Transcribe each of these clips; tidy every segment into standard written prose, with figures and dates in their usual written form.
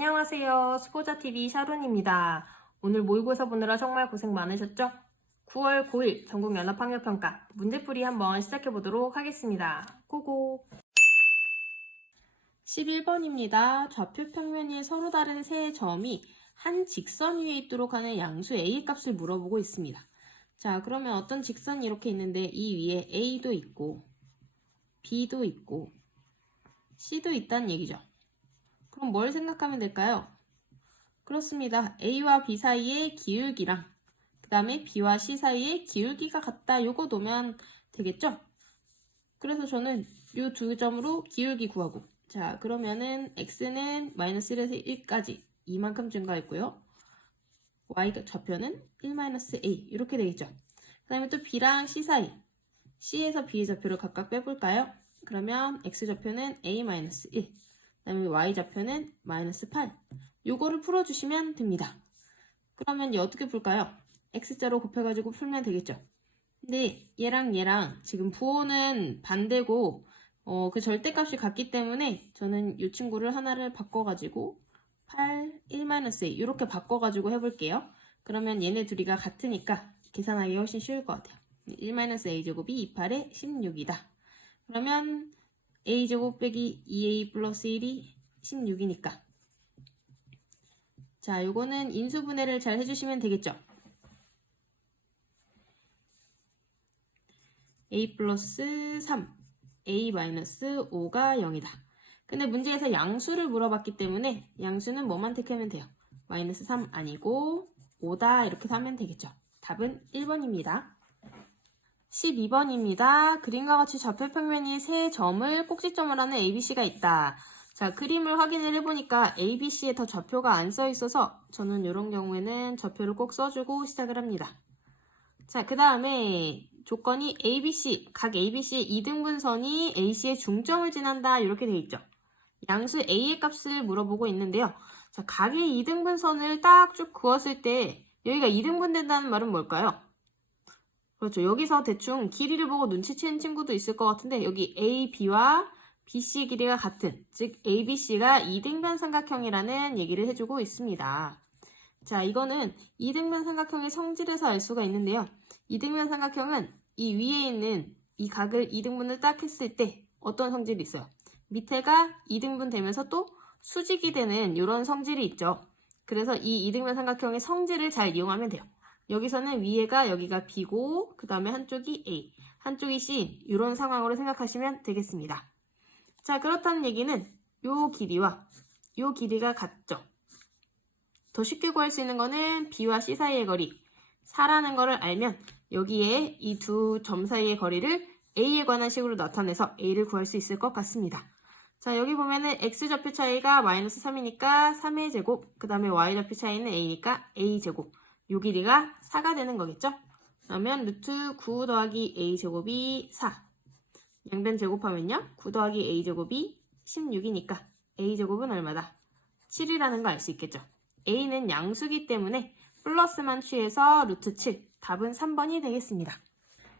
안녕하세요. 스포자TV 샤론입니다. 오늘 모의고사 보느라 정말 고생 많으셨죠? 9월 9일 전국연합학력평가 문제풀이 한번 시작해보도록 하겠습니다. 고고! 11번입니다. 좌표 평면이 서로 다른 세 점이 한 직선 위에 있도록 하는 양수 A의 값을 물어보고 있습니다. 자, 그러면 어떤 직선이 이렇게 있는데 이 위에 A도 있고 B도 있고 C도 있다는 얘기죠. 그럼 뭘 생각하면 될까요? 그렇습니다. A와 B 사이의 기울기랑 그 다음에 B와 C 사이의 기울기가 같다. 요거 놓으면 되겠죠? 그래서 저는 요 두 점으로 기울기 구하고 자 그러면은 X는 -1에서 1까지 이만큼 증가했고요. Y 좌표는 1-A 이렇게 되겠죠. 그 다음에 또 B랑 C 사이 C에서 B의 좌표를 각각 빼볼까요? 그러면 X 좌표는 A-1 그 다음에 Y 좌표는 -8 요거를 풀어주시면 됩니다. 그러면 얘 어떻게 풀까요? X자로 곱해가지고 풀면 되겠죠. 근데 얘랑 지금 부호는 반대고 그 절대값이 같기 때문에 저는 이 친구를 하나를 바꿔가지고 8, 1-A 이렇게 바꿔가지고 해볼게요. 그러면 얘네 둘이가 같으니까 계산하기 훨씬 쉬울 것 같아요. 1-A제곱이 28에 16이다. 그러면 A제곱 빼기 2A 플러스 1이 16이니까 자, 요거는 인수분해를 잘 해주시면 되겠죠. A 플러스 3, A 마이너스 5가 0이다. 근데 문제에서 양수를 물어봤기 때문에 양수는 뭐만 택하면 돼요? 마이너스 3 아니고 5다 이렇게 하면 되겠죠. 답은 1번입니다. 12번입니다. 그림과 같이 좌표평면이 세 점을 꼭지점을 하는 ABC가 있다. 자, 그림을 확인을 해보니까 ABC에 더 좌표가 안 써 있어서 저는 이런 경우에는 좌표를 꼭 써주고 시작을 합니다. 자, 그 다음에 조건이 ABC, 각 ABC의 이등분선이 AC의 중점을 지난다 이렇게 돼 있죠. 양수 A의 값을 물어보고 있는데요. 자, 각의 이등분선을 딱 쭉 그었을 때 여기가 이등분된다는 말은 뭘까요? 그렇죠. 여기서 대충 길이를 보고 눈치채는 친구도 있을 것 같은데 여기 A, B와 BC의 길이가 같은 즉 ABC가 이등변 삼각형이라는 얘기를 해주고 있습니다. 자, 이거는 이등변 삼각형의 성질에서 알 수가 있는데요. 이등변 삼각형은 이 위에 있는 이 각을 이등분을 딱 했을 때 어떤 성질이 있어요? 밑에가 이등분 되면서 또 수직이 되는 이런 성질이 있죠. 그래서 이 이등변 삼각형의 성질을 잘 이용하면 돼요. 여기서는 위에가 여기가 B고 그 다음에 한쪽이 A, 한쪽이 C 이런 상황으로 생각하시면 되겠습니다. 자, 그렇다는 얘기는 요 길이와 요 길이가 같죠. 더 쉽게 구할 수 있는 거는 B와 C 사이의 거리 4라는 거를 알면 여기에 이 두 점 사이의 거리를 A에 관한 식으로 나타내서 A를 구할 수 있을 것 같습니다. 자, 여기 보면은 X좌표 차이가 -3이니까 3의 제곱 그 다음에 Y좌표 차이는 A니까 A제곱 요 길이가 4가 되는 거겠죠? 그러면 루트 9 더하기 A제곱이 4 양변 제곱하면요 9 더하기 A제곱이 16이니까 A제곱은 얼마다? 7이라는 거 알 수 있겠죠? A는 양수기 때문에 플러스만 취해서 루트 7 답은 3번이 되겠습니다.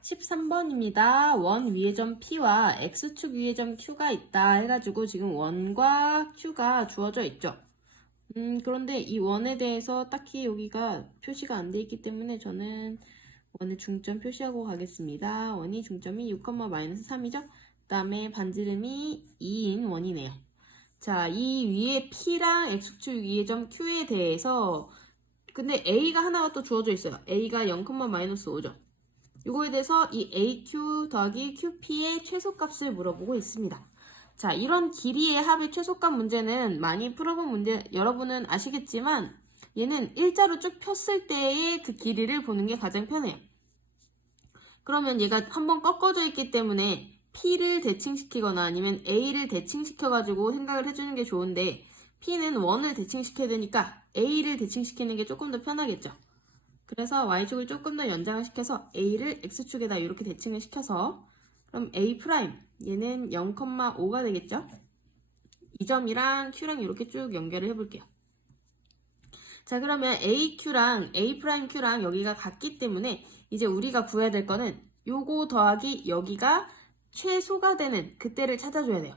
13번입니다. 원 위의 점 P와 X축 위의 점 Q가 있다 해가지고 지금 원과 Q가 주어져 있죠. 그런데 이 원에 대해서 딱히 여기가 표시가 안 돼 있기 때문에 저는 원의 중점 표시하고 가겠습니다. 원이 중점이 6,-3이죠. 그 다음에 반지름이 2인 원이네요. 자, 이 위에 P랑 X축 위의 점 Q에 대해서 근데 A가 하나가 또 주어져 있어요. A가 0,-5죠. 이거에 대해서 이 AQ 더하기 QP의 최소값을 물어보고 있습니다. 자, 이런 길이의 합의 최소값 문제는 많이 풀어본 문제 여러분은 아시겠지만 얘는 일자로 쭉 폈을 때의 그 길이를 보는 게 가장 편해요. 그러면 얘가 한번 꺾어져 있기 때문에 P를 대칭시키거나 아니면 A를 대칭시켜가지고 생각을 해주는 게 좋은데 P는 1을 대칭시켜야 되니까 A를 대칭시키는 게 조금 더 편하겠죠. 그래서 Y축을 조금 더 연장을 시켜서 A를 X축에다 이렇게 대칭을 시켜서 그럼 A' 얘는 0,5가 되겠죠? 이 점이랑 Q랑 이렇게 쭉 연결을 해볼게요. 자, 그러면 AQ랑 A'Q랑 여기가 같기 때문에 이제 우리가 구해야 될 거는 요거 더하기 여기가 최소가 되는 그때를 찾아줘야 돼요.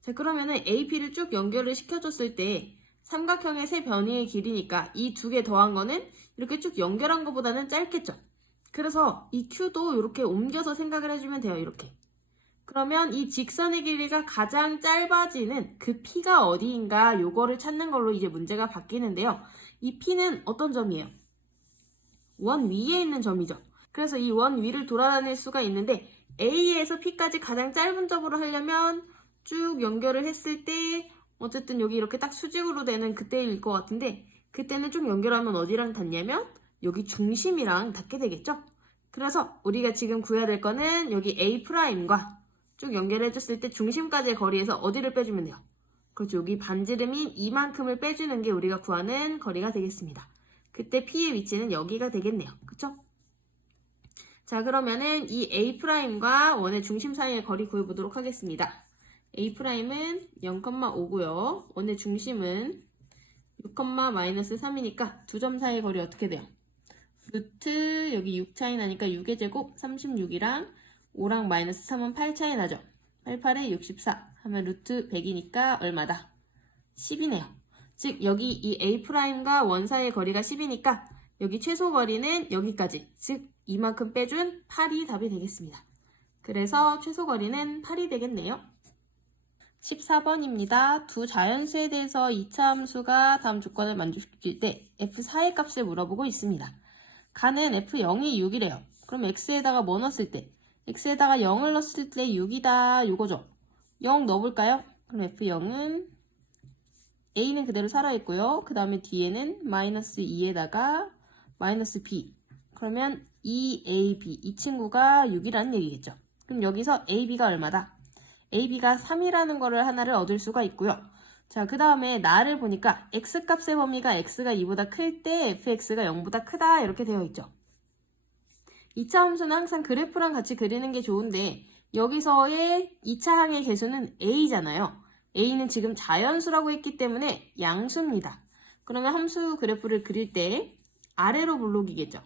자, 그러면은 AP를 쭉 연결을 시켜줬을 때 삼각형의 세 변이의 길이니까 이 두 개 더한 거는 이렇게 쭉 연결한 것보다는 짧겠죠. 그래서 이 Q도 이렇게 옮겨서 생각을 해주면 돼요. 이렇게. 그러면 이 직선의 길이가 가장 짧아지는 그 P가 어디인가 요거를 찾는 걸로 이제 문제가 바뀌는데요. 이 P는 어떤 점이에요? 원 위에 있는 점이죠. 그래서 이 원 위를 돌아다닐 수가 있는데 A에서 P까지 가장 짧은 점으로 하려면 쭉 연결을 했을 때 어쨌든 여기 이렇게 딱 수직으로 되는 그때일 것 같은데 그때는 쭉 연결하면 어디랑 닿냐면 여기 중심이랑 닿게 되겠죠. 그래서 우리가 지금 구해야 될 거는 여기 A'과 쭉 연결해줬을 때 중심까지의 거리에서 어디를 빼주면 돼요? 그렇죠. 여기 반지름인 이만큼을 빼주는 게 우리가 구하는 거리가 되겠습니다. 그때 P의 위치는 여기가 되겠네요. 그쵸? 자, 그러면은 이 A'과 원의 중심 사이의 거리 구해보도록 하겠습니다. A'은 0,5고요. 원의 중심은 6,-3이니까 두 점 사이의 거리 어떻게 돼요? 루트 여기 6 차이 나니까 6의 제곱 36이랑 5랑 마이너스 3은 8 차이 나죠. 88에 64 하면 루트 100이니까 얼마다? 10이네요. 즉 여기 이 A'과 원 사이의 거리가 10이니까 여기 최소 거리는 여기까지, 즉 이만큼 빼준 8이 답이 되겠습니다. 그래서 최소 거리는 8이 되겠네요. 14번입니다. 두 자연수에 대해서 2차 함수가 다음 조건을 만족시킬 때 f4의 값을 물어보고 있습니다. 가는 f0이 6이래요. 그럼 x에다가 뭐 넣었을 때? x에다가 0을 넣었을 때 6이다 요거죠. 0 넣어볼까요? 그럼 f0은 a는 그대로 살아있고요. 그 다음에 뒤에는 마이너스 2에다가 마이너스 b. 그러면 2ab 이 친구가 6이라는 얘기겠죠. 그럼 여기서 ab가 얼마다? ab가 3이라는 거를 하나를 얻을 수가 있고요. 자, 그 다음에 나를 보니까 x값의 범위가 x가 2보다 클 때 fx가 0보다 크다 이렇게 되어 있죠. 2차 함수는 항상 그래프랑 같이 그리는 게 좋은데 여기서의 2차 항의 개수는 a잖아요. a는 지금 자연수라고 했기 때문에 양수입니다. 그러면 함수 그래프를 그릴 때 아래로 블록이겠죠.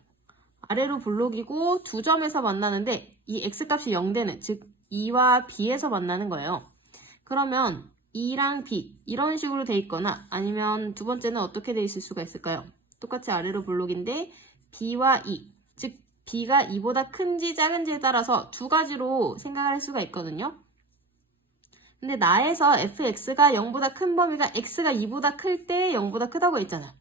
아래로 블록이고 두 점에서 만나는데 이 x값이 0되는, 즉 2와 b에서 만나는 거예요. 그러면 2랑 b 이런 식으로 돼 있거나 아니면 두 번째는 어떻게 돼 있을 수가 있을까요? 똑같이 아래로 블록인데 b와 2, 즉 b가 2보다 큰지 작은지에 따라서 두 가지로 생각을 할 수가 있거든요. 근데 나에서 fx가 0보다 큰 범위가 x가 2보다 클 때 0보다 크다고 했잖아요.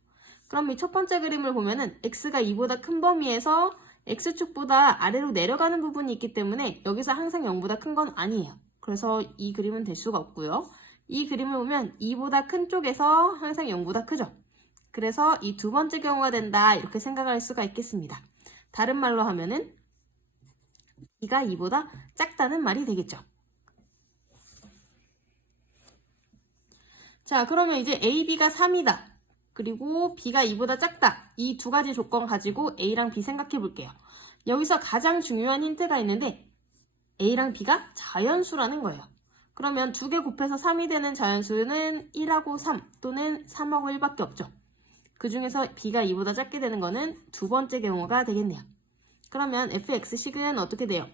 그럼 이 첫 번째 그림을 보면은 x가 2보다 큰 범위에서 x축보다 아래로 내려가는 부분이 있기 때문에 여기서 항상 0보다 큰 건 아니에요. 그래서 이 그림은 될 수가 없고요. 이 그림을 보면 2보다 큰 쪽에서 항상 0보다 크죠. 그래서 이 두 번째 경우가 된다 이렇게 생각할 수가 있겠습니다. 다른 말로 하면은 b가 2보다 작다는 말이 되겠죠. 자, 그러면 이제 ab가 3이다. 그리고 b가 2보다 작다. 이 두 가지 조건 가지고 a랑 b 생각해 볼게요. 여기서 가장 중요한 힌트가 있는데 a랑 b가 자연수라는 거예요. 그러면 두 개 곱해서 3이 되는 자연수는 1하고 3 또는 3하고 1밖에 없죠. 그 중에서 b가 2보다 작게 되는 거는 두 번째 경우가 되겠네요. 그러면 fx식은 어떻게 돼요?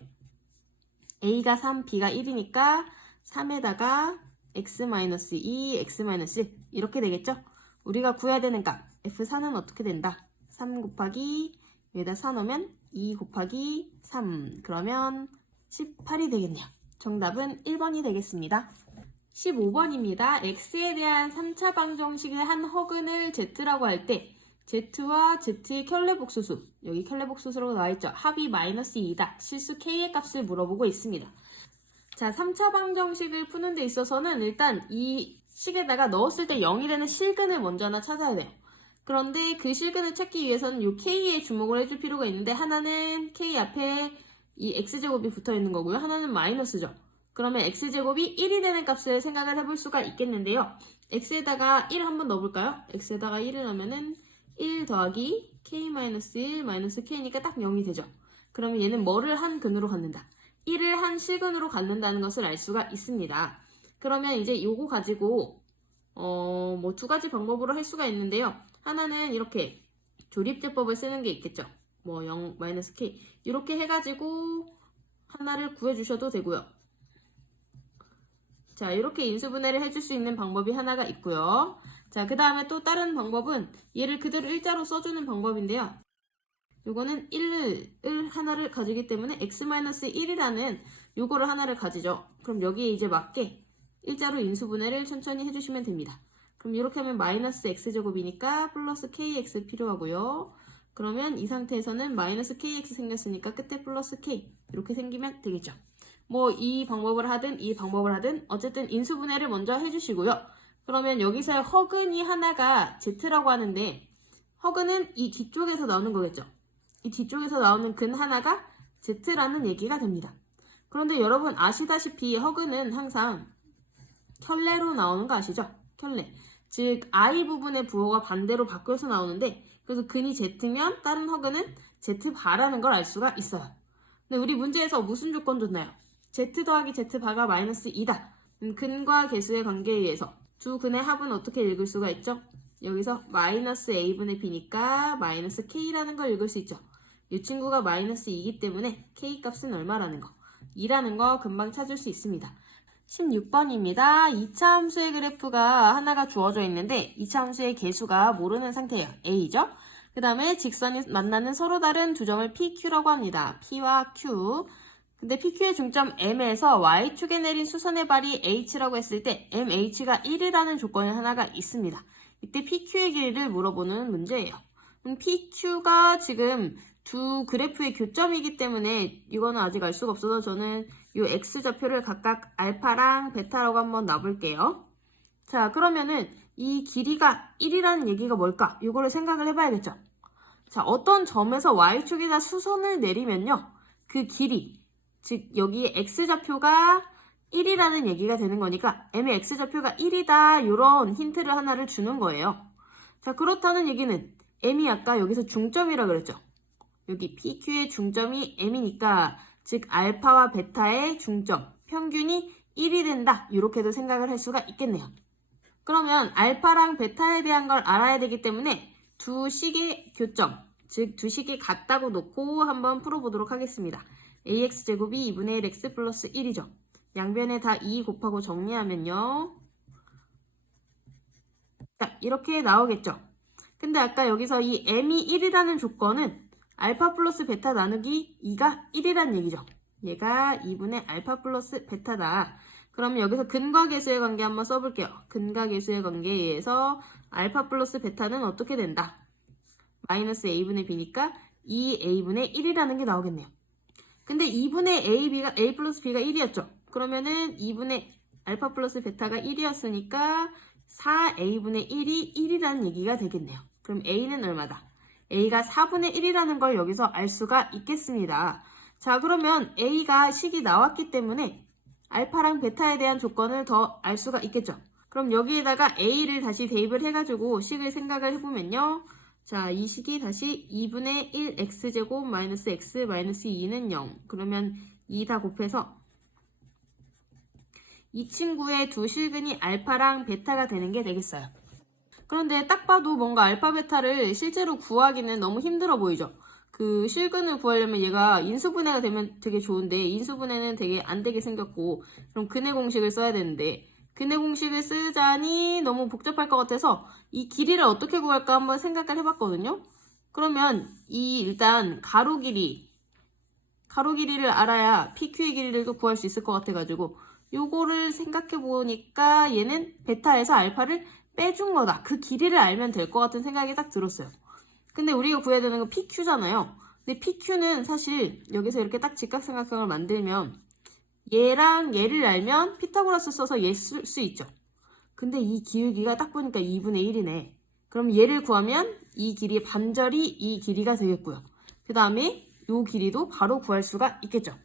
a가 3, b가 1이니까 3에다가 x-2, x-1 이렇게 되겠죠? 우리가 구해야 되는 값 f4는 어떻게 된다? 3 곱하기 여기다 4 넣으면 2 곱하기 3 그러면 18이 되겠네요. 정답은 1번이 되겠습니다. 15번입니다. x에 대한 3차 방정식의 한 허근을 z라고 할 때 z와 z의 켤레복소수, 여기 켤레복소수라고 나와있죠. 합이 마이너스 2다. 실수 k의 값을 물어보고 있습니다. 자, 3차 방정식을 푸는 데 있어서는 일단 이 식에다가 넣었을 때 0이 되는 실근을 먼저 하나 찾아야 돼요. 그런데 그 실근을 찾기 위해서는 이 k에 주목을 해줄 필요가 있는데 하나는 k 앞에 이 x제곱이 붙어 있는 거고요. 하나는 마이너스죠. 그러면 x제곱이 1이 되는 값을 생각을 해볼 수가 있겠는데요. x에다가 1 한번 넣어볼까요? x에다가 1을 넣으면은 1 더하기 k-1 마이너스 k니까 딱 0이 되죠. 그러면 얘는 뭐를 한 근으로 갖는다? 1을 한 실근으로 갖는다는 것을 알 수가 있습니다. 그러면 이제 요거 가지고 뭐 두 가지 방법으로 할 수가 있는데요. 하나는 이렇게 조립제법을 쓰는 게 있겠죠. 뭐 0, 마이너스 k 이렇게 해가지고 하나를 구해주셔도 되고요. 자, 이렇게 인수분해를 해줄 수 있는 방법이 하나가 있고요. 자, 그 다음에 또 다른 방법은 얘를 그대로 일자로 써주는 방법인데요. 요거는 1을 하나를 가지기 때문에 x-1이라는 요거를 하나를 가지죠. 그럼 여기에 이제 맞게 일자로 인수분해를 천천히 해주시면 됩니다. 그럼 이렇게 하면 마이너스 x제곱이니까 플러스 kx 필요하고요. 그러면 이 상태에서는 마이너스 kx 생겼으니까 끝에 플러스 k 이렇게 생기면 되겠죠. 뭐 이 방법을 하든 이 방법을 하든 어쨌든 인수분해를 먼저 해주시고요. 그러면 여기서의 허근이 하나가 z라고 하는데 허근은 이 뒤쪽에서 나오는 거겠죠. 이 뒤쪽에서 나오는 근 하나가 z라는 얘기가 됩니다. 그런데 여러분 아시다시피 허근은 항상 켤레로 나오는 거 아시죠? 켤레. 즉 I 부분의 부호가 반대로 바뀌어서 나오는데 그래서 근이 z면 다른 허근은 z바라는 걸 알 수가 있어요. 근데 우리 문제에서 무슨 조건 줬나요? z 더하기 z바가 마이너스 2다. 근과 개수의 관계에 의해서 두 근의 합은 어떻게 읽을 수가 있죠? 여기서 마이너스 a분의 b니까 마이너스 k라는 걸 읽을 수 있죠. 이 친구가 마이너스 2이기 때문에 k 값은 얼마라는 거 2라는 거 금방 찾을 수 있습니다. 16번입니다. 2차 함수의 그래프가 하나가 주어져 있는데 2차 함수의 개수가 모르는 상태예요. a죠. 그 다음에 직선이 만나는 서로 다른 두 점을 PQ라고 합니다. P와 Q. 근데 PQ의 중점 M에서 Y축에 내린 수선의 발이 H라고 했을 때 MH가 1이라는 조건이 하나가 있습니다. 이때 PQ의 길이를 물어보는 문제예요. 그럼 PQ가 지금 두 그래프의 교점이기 때문에 이거는 아직 알 수가 없어서 저는 이 X좌표를 각각 알파랑 베타라고 한번 놔볼게요. 자, 그러면은 이 길이가 1이라는 얘기가 뭘까? 이거를 생각을 해봐야겠죠. 자, 어떤 점에서 Y축에다 수선을 내리면요. 그 길이, 즉 여기 X좌표가 1이라는 얘기가 되는 거니까 M의 X좌표가 1이다 이런 힌트를 하나를 주는 거예요. 자, 그렇다는 얘기는 M이 아까 여기서 중점이라 그랬죠. 여기 PQ의 중점이 M이니까 즉 알파와 베타의 중점, 평균이 1이 된다 이렇게도 생각을 할 수가 있겠네요. 그러면 알파랑 베타에 대한 걸 알아야 되기 때문에 두 식의 교점, 즉 두 식이 같다고 놓고 한번 풀어보도록 하겠습니다. ax제곱이 2분의 1 x 플러스 1이죠. 양변에 다 2 곱하고 정리하면요. 자, 이렇게 나오겠죠. 근데 아까 여기서 이 m이 1이라는 조건은 알파 플러스 베타 나누기 2가 1이란 얘기죠. 얘가 2분의 알파 플러스 베타다. 그러면 여기서 근과 계수의 관계 한번 써볼게요. 근과 계수의 관계에 의해서 알파 플러스 베타는 어떻게 된다? 마이너스 a분의 b니까 2a분의 1이라는 게 나오겠네요. 근데 2분의 a 플러스 b가 1이었죠. 그러면은 2분의 알파 플러스 베타가 1이었으니까 4a분의 1이 1이라는 얘기가 되겠네요. 그럼 a는 얼마다? a가 4분의 1이라는 걸 여기서 알 수가 있겠습니다. 자, 그러면 a가 식이 나왔기 때문에 알파랑 베타에 대한 조건을 더 알 수가 있겠죠. 그럼 여기에다가 a를 다시 대입을 해가지고 식을 생각을 해보면요. 자, 이 식이 다시 2분의 1 x제곱 마이너스 x 마이너스 2는 0. 그러면 2 다 곱해서 이 친구의 두 실근이 알파랑 베타가 되는 게 되겠어요. 그런데 딱 봐도 뭔가 알파 베타를 실제로 구하기는 너무 힘들어 보이죠. 그 실근을 구하려면 얘가 인수분해가 되면 되게 좋은데 인수분해는 되게 안 되게 생겼고 그럼 근의 공식을 써야 되는데 근의 공식을 쓰자니 너무 복잡할 것 같아서 이 길이를 어떻게 구할까 한번 생각을 해봤거든요. 그러면 이 일단 가로 길이를 알아야 PQ의 길이를 구할 수 있을 것 같아가지고 요거를 생각해 보니까 얘는 베타에서 알파를 빼준 거다. 그 길이를 알면 될 것 같은 생각이 딱 들었어요. 근데 우리가 구해야 되는 건 PQ잖아요. 근데 PQ는 사실 여기서 이렇게 딱 직각삼각형을 만들면 얘랑 얘를 알면 피타고라스 써서 얘 쓸 수 있죠. 근데 이 기울기가 딱 보니까 2분의 1이네. 그럼 얘를 구하면 이 길이의 반절이 이 길이가 되겠고요. 그 다음에 이 길이도 바로 구할 수가 있겠죠.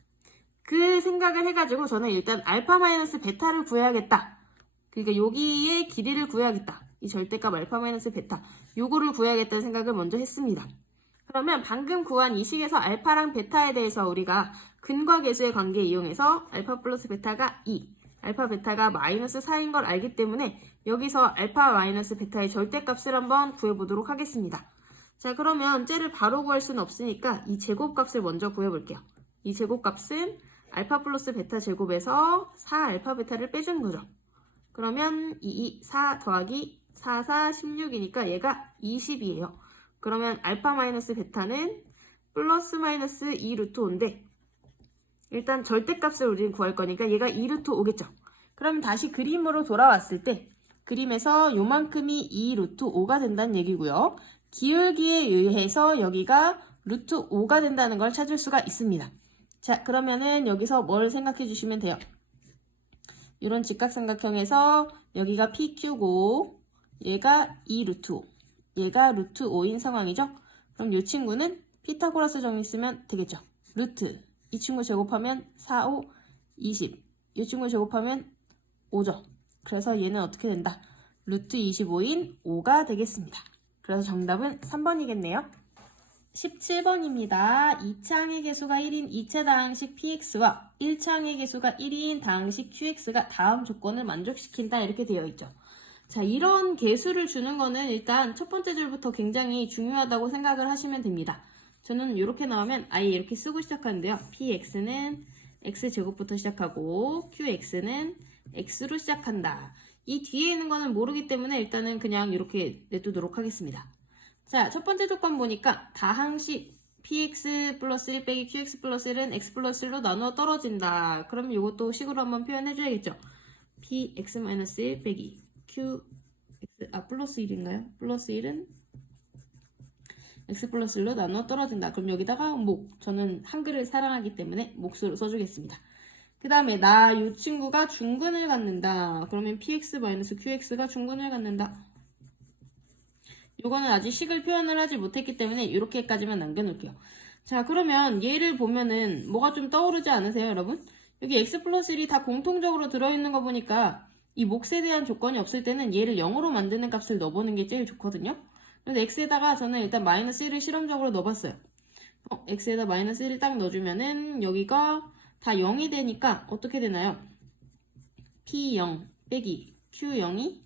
그 생각을 해가지고 저는 일단 알파 마이너스 베타를 구해야겠다. 그러니까 여기에 길이를 구해야겠다. 이 절대값 알파 마이너스 베타 요거를 구해야겠다는 생각을 먼저 했습니다. 그러면 방금 구한 이 식에서 알파랑 베타에 대해서 우리가 근과 계수의 관계 이용해서 알파 플러스 베타가 2, 알파 베타가 마이너스 4인 걸 알기 때문에 여기서 알파 마이너스 베타의 절대값을 한번 구해보도록 하겠습니다. 자, 그러면 쟤를 바로 구할 수는 없으니까 이 제곱값을 먼저 구해볼게요. 이 제곱값은 알파 플러스 베타 제곱에서 4 알파 베타를 빼주는 거죠. 그러면 4 더하기 4, 4, 16이니까 얘가 20이에요. 그러면 알파 마이너스 베타는 플러스 마이너스 2 루트 5인데 일단 절대값을 우리는 구할 거니까 얘가 2 루트 5겠죠. 그럼 다시 그림으로 돌아왔을 때 그림에서 요만큼이 2 루트 5가 된다는 얘기고요. 기울기에 의해서 여기가 루트 5가 된다는 걸 찾을 수가 있습니다. 자, 그러면은 여기서 뭘 생각해 주시면 돼요. 이런 직각삼각형에서 여기가 PQ고 얘가 2 루트 5, 얘가 루트 5인 상황이죠. 그럼 이 친구는 피타고라스 정리 쓰면 되겠죠. 루트 이 친구 제곱하면 4, 5, 20. 이 친구 제곱하면 5죠. 그래서 얘는 어떻게 된다? 루트 25인 5가 되겠습니다. 그래서 정답은 3번이겠네요. 17번입니다. 2차항의 개수가 1인 2차 다항식 px와 1차항의 개수가 1인 다항식 qx가 다음 조건을 만족시킨다 이렇게 되어 있죠. 자, 이런 개수를 주는 거는 일단 첫 번째 줄부터 굉장히 중요하다고 생각을 하시면 됩니다. 저는 이렇게 나오면 아예 이렇게 쓰고 시작하는데요. px는 x제곱부터 시작하고 qx는 x로 시작한다. 이 뒤에 있는 거는 모르기 때문에 일단은 그냥 이렇게 내두도록 하겠습니다. 자, 첫 번째 조건 보니까 다항식 px 플러스 1 빼기 qx 플러스 1은 x 플러스 1로 나누어 떨어진다. 그럼 이것도 식으로 한번 표현해줘야겠죠. px 마이너스 1 빼기 qx, 플러스 1인가요? 플러스 1은 x 플러스 1로 나누어 떨어진다. 그럼 여기다가 목, 저는 한글을 사랑하기 때문에 몫으로 써주겠습니다. 그 다음에 이 친구가 중근을 갖는다. 그러면 px 마이너스 qx가 중근을 갖는다. 요거는 아직 식을 표현을 하지 못했기 때문에 이렇게까지만 남겨놓을게요. 자, 그러면 얘를 보면은 뭐가 좀 떠오르지 않으세요, 여러분? 여기 x 플러스 1이 다 공통적으로 들어있는 거 보니까 이 몫에 대한 조건이 없을 때는 얘를 0으로 만드는 값을 넣어보는 게 제일 좋거든요. 그래서 x에다가 저는 일단 마이너스 1을 실험적으로 넣어봤어요. x에다 마이너스 1을 딱 넣어주면은 여기가 다 0이 되니까 어떻게 되나요? p0 빼기 q0이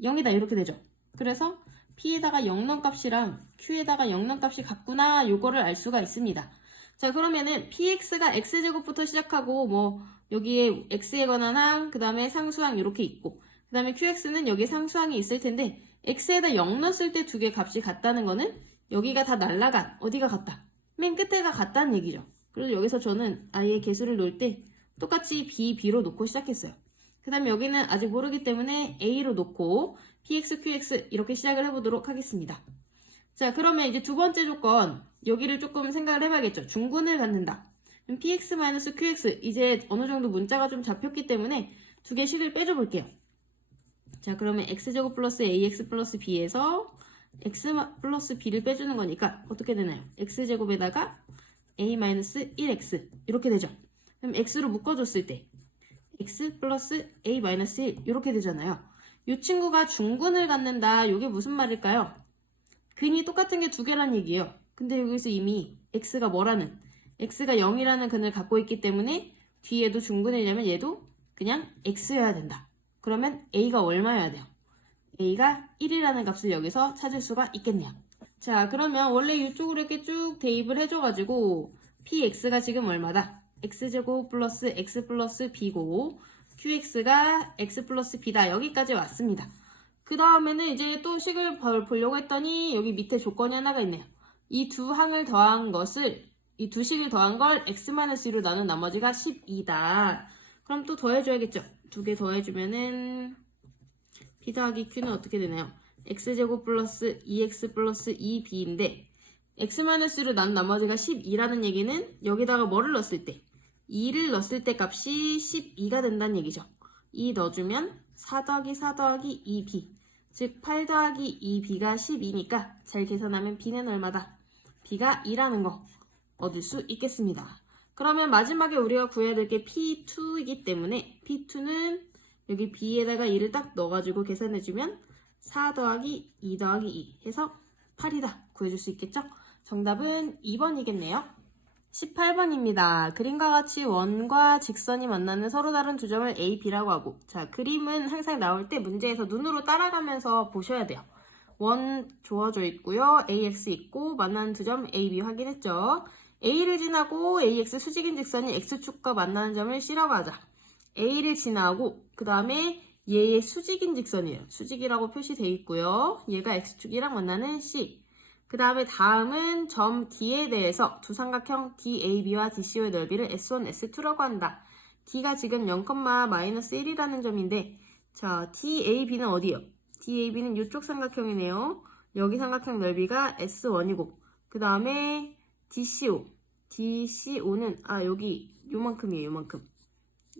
0이다 이렇게 되죠. 그래서 p에다가 0넣은 값이랑 q에다가 0넣은 값이 같구나 요거를 알 수가 있습니다. 자, 그러면은 px가 x제곱부터 시작하고 뭐 여기에 x에 관한 항, 그 다음에 상수항 이렇게 있고 그 다음에 qx는 여기 상수항이 있을 텐데 x에다 0 넣었을 때 두 개 값이 같다는 거는 여기가 다 날라간 어디가 같다? 맨 끝에가 같다는 얘기죠. 그래서 여기서 저는 아예 개수를 놓을 때 똑같이 b로 놓고 시작했어요. 그 다음에 여기는 아직 모르기 때문에 a로 놓고 px, qx 이렇게 시작을 해보도록 하겠습니다. 자, 그러면 이제 두 번째 조건 여기를 조금 생각을 해봐야겠죠. 중근을 갖는다. 그럼 px-qx 이제 어느 정도 문자가 좀 잡혔기 때문에 두 개 식을 빼줘 볼게요. 자, 그러면 x제곱 플러스 ax 플러스 b에서 x 플러스 b를 빼주는 거니까 어떻게 되나요? x제곱에다가 a-1x 이렇게 되죠. 그럼 x로 묶어줬을 때 x 플러스 a-1 이렇게 되잖아요. 이 친구가 중근을 갖는다. 이게 무슨 말일까요? 근이 똑같은 게 두 개란 얘기예요. 근데 여기서 이미 x가 뭐라는 x가 0이라는 근을 갖고 있기 때문에 뒤에도 중근이려면 얘도 그냥 x여야 된다. 그러면 a가 얼마여야 돼요? a가 1이라는 값을 여기서 찾을 수가 있겠네요. 자, 그러면 원래 이쪽으로 이렇게 쭉 대입을 해줘가지고 px가 지금 얼마다? x제곱 플러스 x 플러스 b고 qx가 x 플러스 b다. 여기까지 왔습니다. 그 다음에는 이제 또 식을 보려고 했더니 여기 밑에 조건이 하나가 있네요. 이 두 항을 더한 것을 이 두 식을 더한 걸 x-2로 나눈 나머지가 12다. 그럼 또 더해줘야겠죠. 두 개 더해주면은 b 더하기 q는 어떻게 되나요? x제곱 플러스 2x 플러스 2b인데 x-2로 나눈 나머지가 12라는 얘기는 여기다가 뭐를 넣었을 때 2를 넣었을 때 값이 12가 된다는 얘기죠. 2 넣어주면 4 더하기 4 더하기 2b 즉 8 더하기 2b가 12니까 잘 계산하면 b는 얼마다? b가 2라는 거 얻을 수 있겠습니다. 그러면 마지막에 우리가 구해야 될 게 p2이기 때문에 p2는 여기 b에다가 2를 딱 넣어가지고 계산해주면 4 더하기 2 더하기 2 해서 8이다 구해줄 수 있겠죠? 정답은 2번이겠네요. 18번입니다. 그림과 같이 원과 직선이 만나는 서로 다른 두 점을 A, B라고 하고 자, 그림은 항상 나올 때 문제에서 눈으로 따라가면서 보셔야 돼요. 원 주어져 있고요. AX 있고 만나는 두 점 A, B 확인했죠. A를 지나고 AX 수직인 직선이 X축과 만나는 점을 C라고 하자. A를 지나고 그 다음에 얘의 수직인 직선이에요. 수직이라고 표시되어 있고요. 얘가 x축이랑 만나는 C. 그 다음에 다음은 점 D에 대해서 두 삼각형 DAB와 DCO의 넓이를 S1, S2라고 한다. D가 지금 0,-1이라는 점인데, 자, DAB는 어디요? DAB는 이쪽 삼각형이네요. 여기 삼각형 넓이가 S1이고, 그 다음에 DCO는, 여기 요만큼이에요, 요만큼.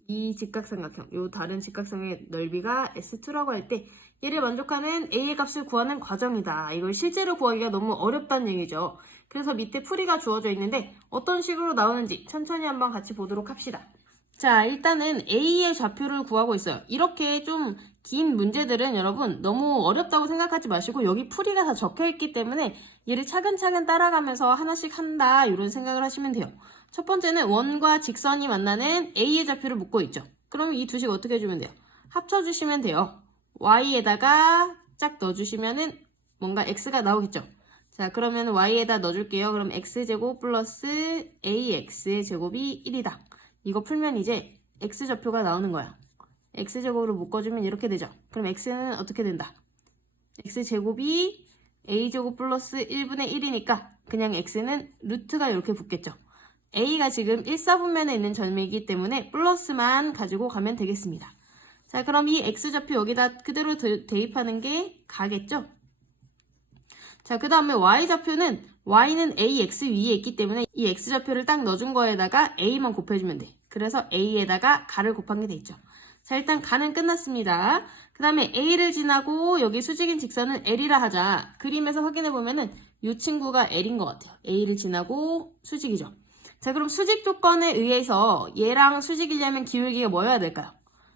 이 직각삼각형, 요 다른 직각삼각형의 넓이가 S2라고 할 때 얘를 만족하는 A의 값을 구하는 과정이다. 이걸 실제로 구하기가 너무 어렵다는 얘기죠. 그래서 밑에 풀이가 주어져 있는데 어떤 식으로 나오는지 천천히 한번 같이 보도록 합시다. 자, 일단은 A의 좌표를 구하고 있어요. 이렇게 좀 긴 문제들은 여러분 너무 어렵다고 생각하지 마시고 여기 풀이가 다 적혀있기 때문에 얘를 차근차근 따라가면서 하나씩 한다 이런 생각을 하시면 돼요. 첫 번째는 원과 직선이 만나는 A의 좌표를 묻고 있죠. 그럼 이 두식 어떻게 해주면 돼요? 합쳐주시면 돼요. Y에다가 짝 넣어주시면은 뭔가 X가 나오겠죠. 자, 그러면 Y에다 넣어줄게요. 그럼 X제곱 플러스 AX의 제곱이 1이다. 이거 풀면 이제 X좌표가 나오는 거야. X제곱으로 묶어주면 이렇게 되죠. 그럼 X는 어떻게 된다? X제곱이 A제곱 플러스 1분의 1이니까 그냥 X는 루트가 이렇게 붙겠죠. A가 지금 1사분면에 있는 점이기 때문에 플러스만 가지고 가면 되겠습니다. 자, 그럼 이 X좌표 여기다 그대로 대입하는 게 가겠죠? 자, 그 다음에 Y좌표는 Y는 AX 위에 있기 때문에 이 X좌표를 딱 넣어준 거에다가 A만 곱해주면 돼. 그래서 A에다가 가를 곱한 게 되죠. 자, 일단 가는 끝났습니다. 그 다음에 A를 지나고 여기 수직인 직선은 L이라 하자. 그림에서 확인해보면은 이 친구가 L인 것 같아요. A를 지나고 수직이죠. 자, 그럼 수직 조건에 의해서 얘랑 수직이려면 기울기가 뭐여야 될까요?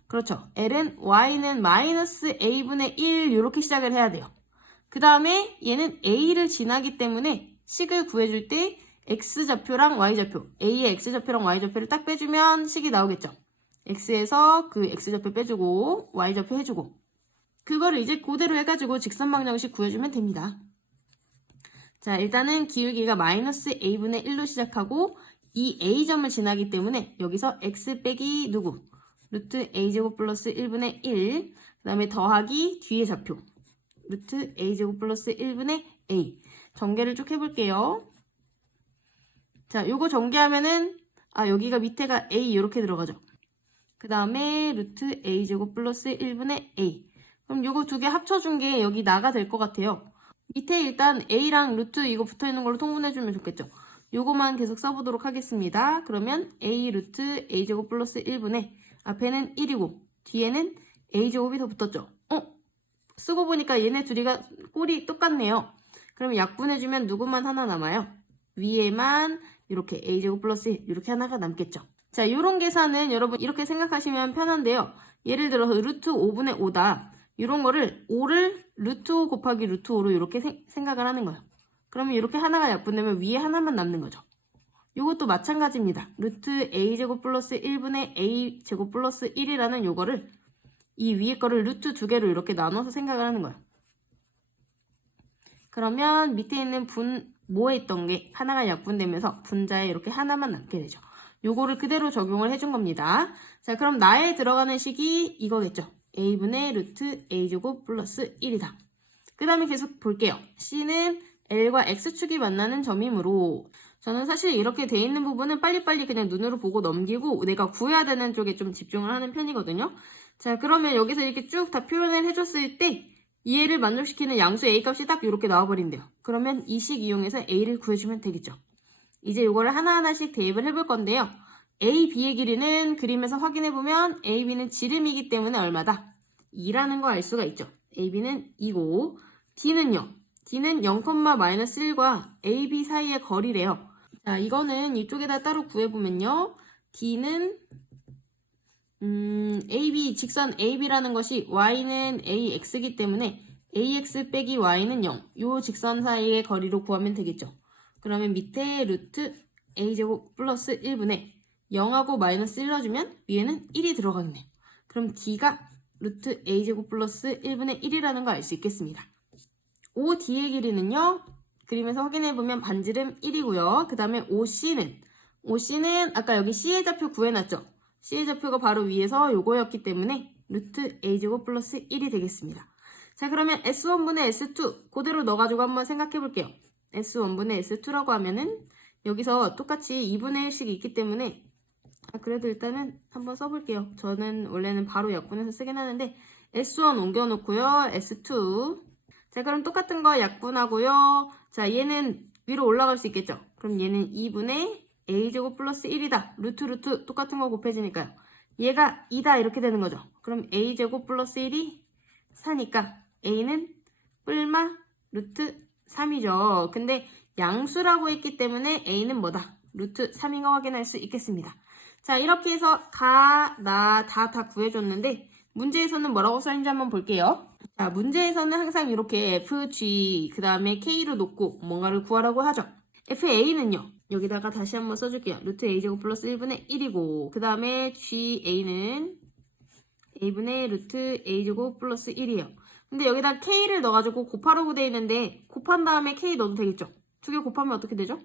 그렇죠. L은 Y는 마이너스 A분의 1 이렇게 시작을 해야 돼요. 그 다음에 얘는 A를 지나기 때문에 식을 구해줄 때 X좌표랑 Y좌표, A의 X좌표랑 Y좌표를 딱 빼주면 식이 나오겠죠. X에서 그 X좌표 빼주고 Y좌표 해주고 그거를 이제 그대로 해가지고 직선 방정식 구해주면 됩니다. 자, 일단은 기울기가 마이너스 A분의 1로 시작하고 이 A점을 지나기 때문에 여기서 X 빼기 누구? 루트 A제곱 플러스 1분의 1 그 다음에 더하기 뒤의 좌표 루트 A제곱 플러스 1분의 A 전개를 쭉 해볼게요. 자, 요거 전개하면은 여기가 밑에가 A 이렇게 들어가죠. 그 다음에 루트 A제곱 플러스 1분의 A 그럼 요거 두 개 합쳐준 게 여기 나가 될 것 같아요. 밑에 일단 A랑 루트 이거 붙어있는 걸로 통분해주면 좋겠죠. 요거만 계속 써보도록 하겠습니다. 그러면 A 루트 A제곱 플러스 1분의 앞에는 1이고 뒤에는 A제곱이 더 붙었죠. 쓰고 보니까 얘네 둘이가 꼴이 똑같네요. 그럼 약분해주면 누구만 하나 남아요? 위에만 이렇게 A제곱 플러스 1 이렇게 하나가 남겠죠. 자, 요런 계산은 여러분 이렇게 생각하시면 편한데요. 예를 들어서 루트 5분의 5다. 이런 거를 5를 루트 5 곱하기 루트 5로 이렇게 생각을 하는 거예요. 그러면 이렇게 하나가 약분되면 위에 하나만 남는 거죠. 이것도 마찬가지입니다. 루트 A제곱 플러스 1분의 A제곱 플러스 1이라는 요거를 이 위에 거를 루트 두 개로 이렇게 나눠서 생각을 하는 거예요. 그러면 밑에 있는 모에 있던 게 하나가 약분되면서 분자에 이렇게 하나만 남게 되죠. 요거를 그대로 적용을 해준 겁니다. 자, 그럼 나에 들어가는 식이 이거겠죠. A분의 루트 A제곱 플러스 1이다. 그 다음에 계속 볼게요. C는 L과 X축이 만나는 점이므로 저는 사실 이렇게 돼 있는 부분은 빨리빨리 그냥 눈으로 보고 넘기고 내가 구해야 되는 쪽에 좀 집중을 하는 편이거든요. 자, 그러면 여기서 이렇게 쭉 다 표현을 해줬을 때 얘를 만족시키는 양수 A 값이 딱 이렇게 나와버린대요. 그러면 이 식 이용해서 A를 구해주면 되겠죠. 이제 이거를 하나하나씩 대입을 해볼 건데요. A, B의 길이는 그림에서 확인해보면 A, B는 지름이기 때문에 얼마다? 2라는 거 알 수가 있죠. A, B는 2고 D는요. D는 0,-1과 A, B 사이의 거리래요. 자, 이거는 이쪽에다 따로 구해보면요. D는 AB, 직선 AB라는 것이 Y는 AX이기 때문에 AX 빼기 Y는 0. 요 직선 사이의 거리로 구하면 되겠죠. 그러면 밑에 루트 A제곱 플러스 1분의 0하고 마이너스 1 넣어주면 위에는 1이 들어가겠네요. 그럼 D가 루트 A제곱 플러스 1분의 1이라는 거 알 수 있겠습니다. OD의 길이는요. 그림에서 확인해보면 반지름 1이고요. 그 다음에 OC는 아까 여기 C의 좌표 구해놨죠. C의 좌표가 바로 위에서 요거였기 때문에 루트 a제곱 플러스 1이 되겠습니다. 자, 그러면 S1분의 S2 그대로 넣어가지고 한번 생각해 볼게요. S1분의 S2라고 하면은 여기서 똑같이 2분의 1씩 있기 때문에 그래도 일단은 한번 써볼게요. 저는 원래는 바로 약분해서 쓰긴 하는데 S1 옮겨놓고요. S2 자, 그럼 똑같은 거 약분하고요. 자, 얘는 위로 올라갈 수 있겠죠? 그럼 얘는 2분의 a제곱 플러스 1이다. 루트 똑같은 거 곱해지니까요. 얘가 2다 이렇게 되는 거죠. 그럼 a제곱 플러스 1이 4니까 a는 뿔마 루트 3이죠. 근데 양수라고 했기 때문에 a는 뭐다? 루트 3인 거 확인할 수 있겠습니다. 자, 이렇게 해서 가, 나, 다 구해줬는데 문제에서는 뭐라고 써있는지 한번 볼게요. 자, 문제에서는 항상 이렇게 f, g, 그 다음에 k로 놓고 뭔가를 구하라고 하죠. fa는요. 여기다가 다시 한번 써줄게요. 루트 a제곱 플러스 1분의 1이고 그 다음에 ga는 a분의 루트 a제곱 플러스 1이에요. 근데 여기다 k를 넣어가지고 곱하라고 되어 있는데 곱한 다음에 k 넣어도 되겠죠? 두 개 곱하면 어떻게 되죠?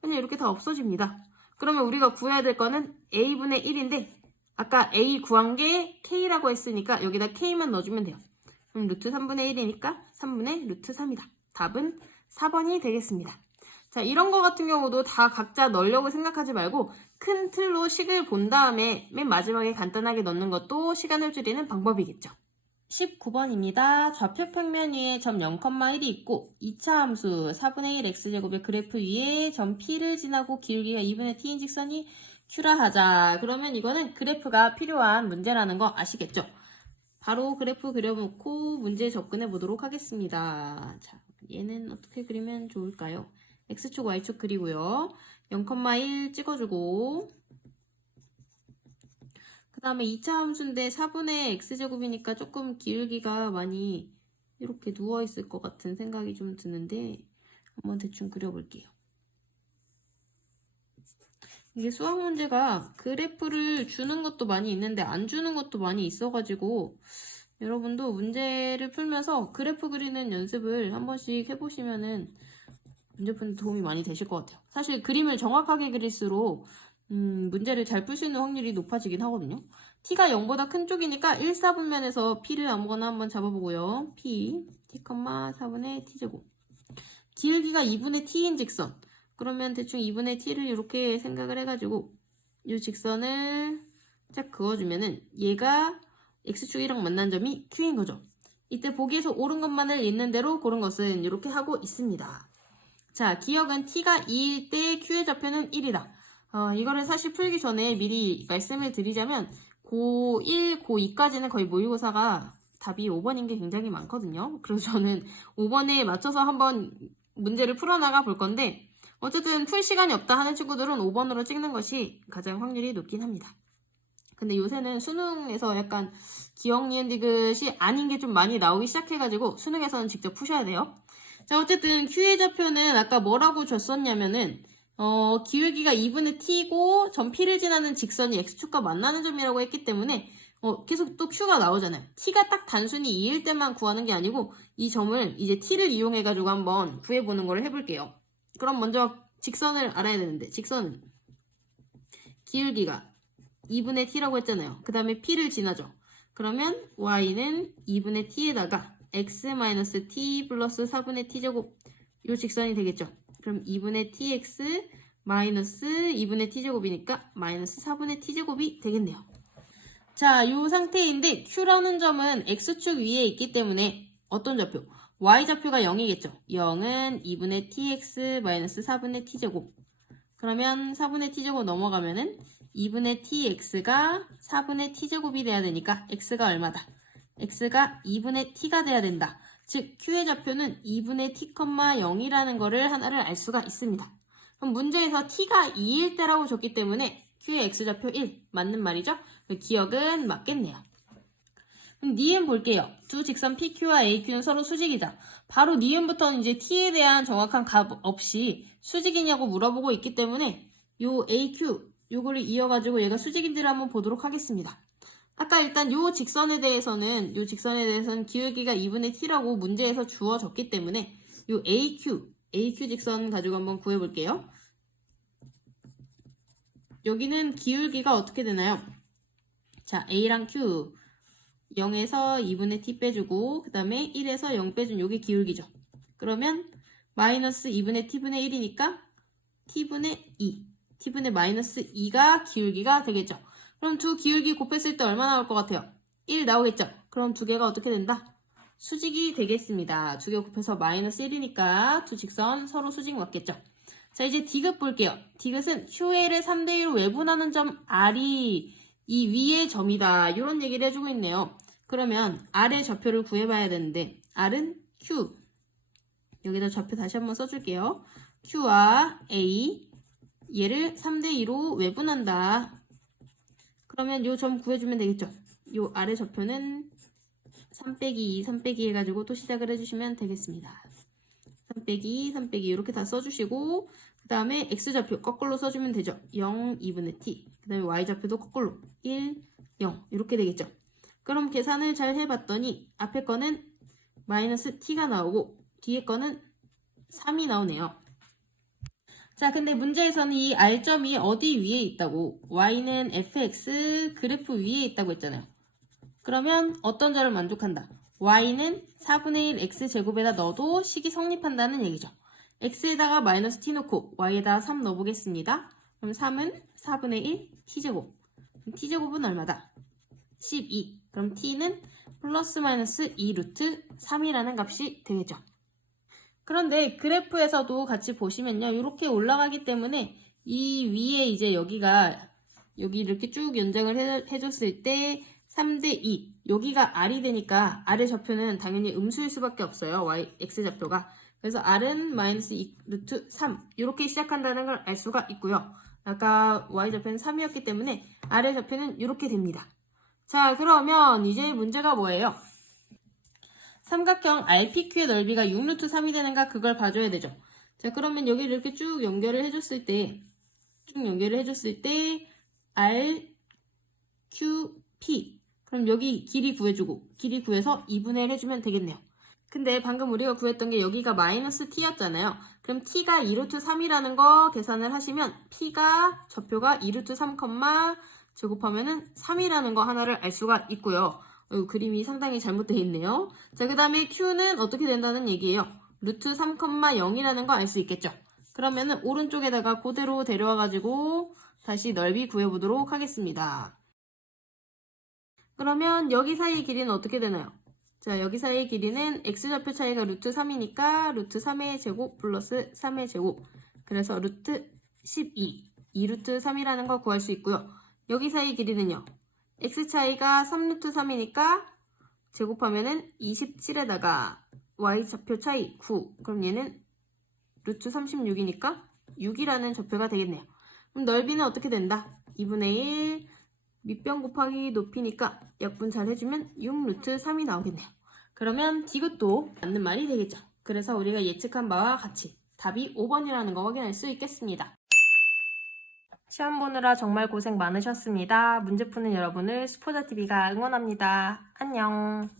그냥 이렇게 다 없어집니다. 그러면 우리가 구해야 될 거는 a분의 1인데 아까 a 구한 게 k라고 했으니까 여기다 k만 넣어주면 돼요. 그럼 루트 3분의 1이니까 3분의 루트 3이다. 답은 4번이 되겠습니다. 자, 이런 거 같은 경우도 다 각자 넣으려고 생각하지 말고 큰 틀로 식을 본 다음에 맨 마지막에 간단하게 넣는 것도 시간을 줄이는 방법이겠죠. 19번입니다. 좌표 평면 위에 점 0,1이 있고 2차 함수 4분의 1 x제곱의 그래프 위에 점 P를 지나고 기울기가 2분의 T인 직선이 Q라 하자. 그러면 이거는 그래프가 필요한 문제라는 거 아시겠죠? 바로 그래프 그려놓고 문제 접근해 보도록 하겠습니다. 자, 얘는 어떻게 그리면 좋을까요? X축, Y축 그리고요. 0,1 찍어주고 그 다음에 2차 함수인데 4분의 x제곱이니까 조금 기울기가 많이 이렇게 누워있을 것 같은 생각이 좀 드는데 한번 대충 그려볼게요. 이게 수학 문제가 그래프를 주는 것도 많이 있는데 안 주는 것도 많이 있어가지고 여러분도 문제를 풀면서 그래프 그리는 연습을 한 번씩 해보시면은 문제 푸는 데 도움이 많이 되실 것 같아요. 사실 그림을 정확하게 그릴수록 문제를 잘 풀 수 있는 확률이 높아지긴 하거든요. t가 0보다 큰 쪽이니까 1, 4분면에서 p를 아무거나 한번 잡아보고요. p, t, 4분의 t제곱. 기울기가 2분의 t인 직선. 그러면 대충 2분의 t를 이렇게 생각을 해가지고 이 직선을 쫙 그어주면은 얘가 x축이랑 만난 점이 q인 거죠. 이때 보기에서 옳은 것만을 있는 대로 고른 것은 이렇게 하고 있습니다. 자, 기억은 t가 2일 때 q의 좌표는 1이다. 이거를 사실 풀기 전에 미리 말씀을 드리자면 고1, 고2까지는 거의 모의고사가 답이 5번인 게 굉장히 많거든요. 그래서 저는 5번에 맞춰서 한번 문제를 풀어나가 볼 건데 어쨌든 풀 시간이 없다 하는 친구들은 5번으로 찍는 것이 가장 확률이 높긴 합니다. 근데 요새는 수능에서 약간 기억, 니은, 디귿이 아닌 게 좀 많이 나오기 시작해가지고 수능에서는 직접 푸셔야 돼요. 자, 어쨌든 Q의 좌표는 아까 뭐라고 줬었냐면은 기울기가 2분의 t고 점 P를 지나는 직선이 x축과 만나는 점이라고 했기 때문에 계속 또 Q가 나오잖아요. t가 딱 단순히 2일 때만 구하는 게 아니고 이 점을 이제 t를 이용해가지고 한번 구해보는 걸 해볼게요. 그럼 먼저 직선을 알아야 되는데 직선은 기울기가 2분의 t라고 했잖아요. 그 다음에 P를 지나죠. 그러면 y는 2분의 t에다가 x-t 플러스 4분의 t제곱 요 직선이 되겠죠. 그럼 2분의 tx 마이너스 2분의 t제곱이니까 마이너스 4분의 t제곱이 되겠네요. 자, 요 상태인데 q라는 점은 x축 위에 있기 때문에 어떤 좌표? y좌표가 0이겠죠. 0은 2분의 tx 마이너스 4분의 t제곱. 그러면 4분의 t제곱 넘어가면은 2분의 tx가 4분의 t제곱이 돼야 되니까 x가 얼마다? x가 2분의 t가 돼야 된다. 즉 q의 좌표는 2분의 t, 0이라는 거를 하나를 알 수가 있습니다. 그럼 문제에서 t가 2일 때라고 줬기 때문에 q의 x좌표 1 맞는 말이죠? 기억은 맞겠네요. 그럼 니은 볼게요. 두 직선 PQ와 AQ는 서로 수직이다. 바로 니은부터는 이제 t에 대한 정확한 값 없이 수직이냐고 물어보고 있기 때문에 요 AQ 요거를 이어가지고 얘가 수직인지를 한번 보도록 하겠습니다. 아까 일단 요 직선에 대해서는 기울기가 2분의 t라고 문제에서 주어졌기 때문에 요 AQ 직선 가지고 한번 구해볼게요. 여기는 기울기가 어떻게 되나요? 자, A랑 Q 0에서 2분의 t 빼주고 그 다음에 1에서 0 빼준 요게 기울기죠. 그러면 마이너스 2분의 t분의 1이니까 t분의 2, t분의 마이너스 2가 기울기가 되겠죠. 그럼 두 기울기 곱했을 때 얼마 나올 것 같아요? 1 나오겠죠. 그럼 두 개가 어떻게 된다? 수직이 되겠습니다. 두 개 곱해서 마이너스 1이니까 두 직선 서로 수직 맞겠죠. 자, 이제 디귿 볼게요. 디귿은 QL을 3대2로 외분하는 점 R이 이 위의 점이다. 이런 얘기를 해주고 있네요. 그러면 R의 좌표를 구해봐야 되는데 R은 Q. 여기다 좌표 다시 한번 써줄게요. Q와 A 얘를 3대2로 외분한다. 그러면 요 점 구해주면 되겠죠. 요 아래 좌표는 3 빼기 2, 3 빼기 해가지고 또 시작을 해주시면 되겠습니다. 3 빼기 3 빼기 이렇게 다 써주시고 그 다음에 X좌표 거꾸로 써주면 되죠. 0, 2분의 T 그 다음에 Y좌표도 거꾸로 1, 0 이렇게 되겠죠. 그럼 계산을 잘 해봤더니 앞에 거는 마이너스 T가 나오고 뒤에 거는 3이 나오네요. 자, 근데 문제에서는 이 R점이 어디 위에 있다고 Y는 fx 그래프 위에 있다고 했잖아요. 그러면 어떤 점을 만족한다? Y는 4분의 1 x제곱에다 넣어도 식이 성립한다는 얘기죠. x에다가 마이너스 t 넣고 y에다가 3 넣어보겠습니다. 그럼 3은 4분의 1 t제곱. t제곱은 얼마다? 12. 그럼 t는 플러스 마이너스 2 루트 3이라는 값이 되겠죠. 그런데 그래프에서도 같이 보시면요. 이렇게 올라가기 때문에 이 위에 이제 여기 이렇게 쭉 연장을 해줬을 때 3대2 여기가 R이 되니까 R의 좌표는 당연히 음수일 수밖에 없어요. X좌표가. 그래서 R은 마이너스 2 루트 3 이렇게 시작한다는 걸 알 수가 있고요. 아까 Y좌표는 3이었기 때문에 R의 좌표는 이렇게 됩니다. 자, 그러면 이제 문제가 뭐예요? 삼각형 RPQ의 넓이가 6루트 3이 되는가 그걸 봐줘야 되죠. 자, 그러면 여기를 이렇게 쭉 연결을 해줬을 때 RQP 그럼 여기 길이 구해주고 길이 구해서 2분의 1 해주면 되겠네요. 근데 방금 우리가 구했던 게 여기가 마이너스 t였잖아요. 그럼 t가 2루트 3이라는 거 계산을 하시면 p가 좌표가 2루트 3, 제곱하면은 3이라는 거 하나를 알 수가 있고요. 그림이 상당히 잘못되어 있네요. 자, 그 다음에 q는 어떻게 된다는 얘기예요. 루트 3, 0이라는 거 알 수 있겠죠. 그러면은 오른쪽에다가 그대로 데려와가지고 다시 넓이 구해보도록 하겠습니다. 그러면 여기 사이의 길이는 어떻게 되나요? 자, 여기 사이의 길이는 x좌표 차이가 루트 3이니까 루트 3의 제곱 플러스 3의 제곱 그래서 루트 12 2루트 3이라는 거 구할 수 있고요. 여기 사이의 길이는요. x 차이가 3루트 3이니까 제곱하면은 27에다가 y좌표 차이 9 그럼 얘는 루트 36이니까 6이라는 좌표가 되겠네요. 그럼 넓이는 어떻게 된다? 2분의 1 밑변 곱하기 높이니까 약분 잘 해주면 6 루트 3이 나오겠네요. 그러면 디귿도 맞는 말이 되겠죠. 그래서 우리가 예측한 바와 같이 답이 5번이라는 거 확인할 수 있겠습니다. 시험 보느라 정말 고생 많으셨습니다. 문제 푸는 여러분을 스포자TV가 응원합니다. 안녕.